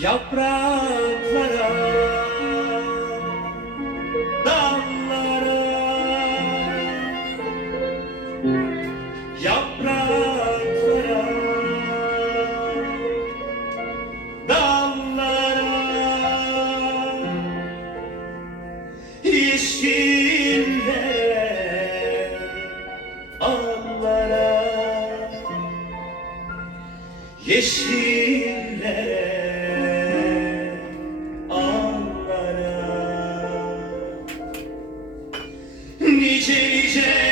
yapraklara dallara yapraklara dallara yeşille allara yeşillere Nice nice yıllara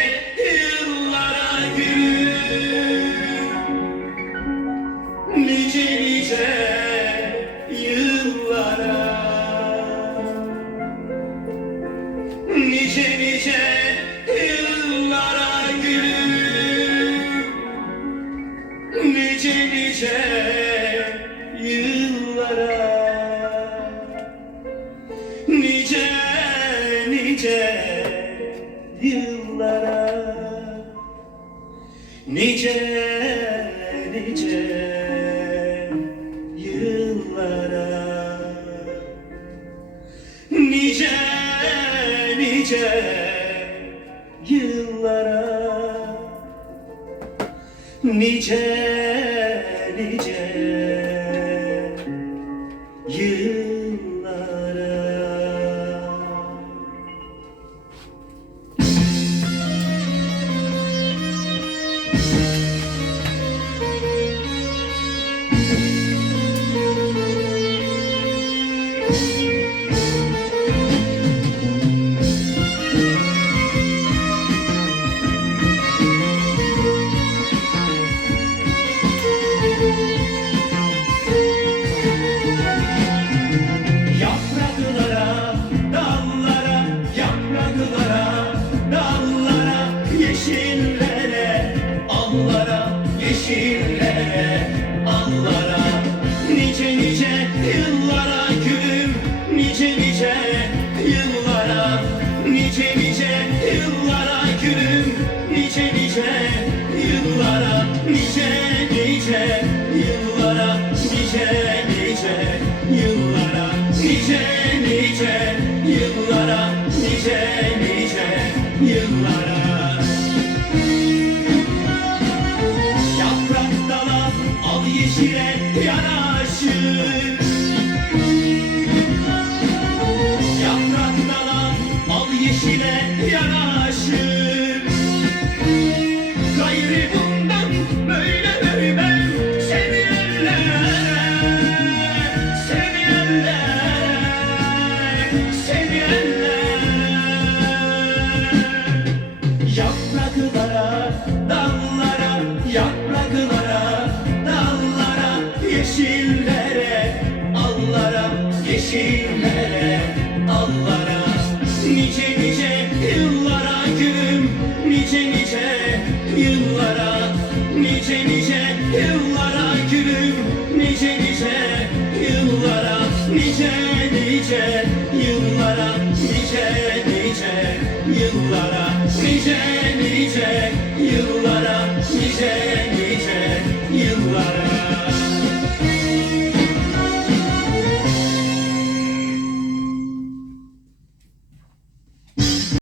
Nice nice yıllara. Nice nice yıllara. Nice nice nice nice yıllara, nice nice yıllara. Yaprak dala al yeşile yanaşır Yaprak dala al yeşile yanaşır Gayrı bundan yeşillere, allara, yeşillere, allara. Nice nice yıllara gülüm, nice nice nice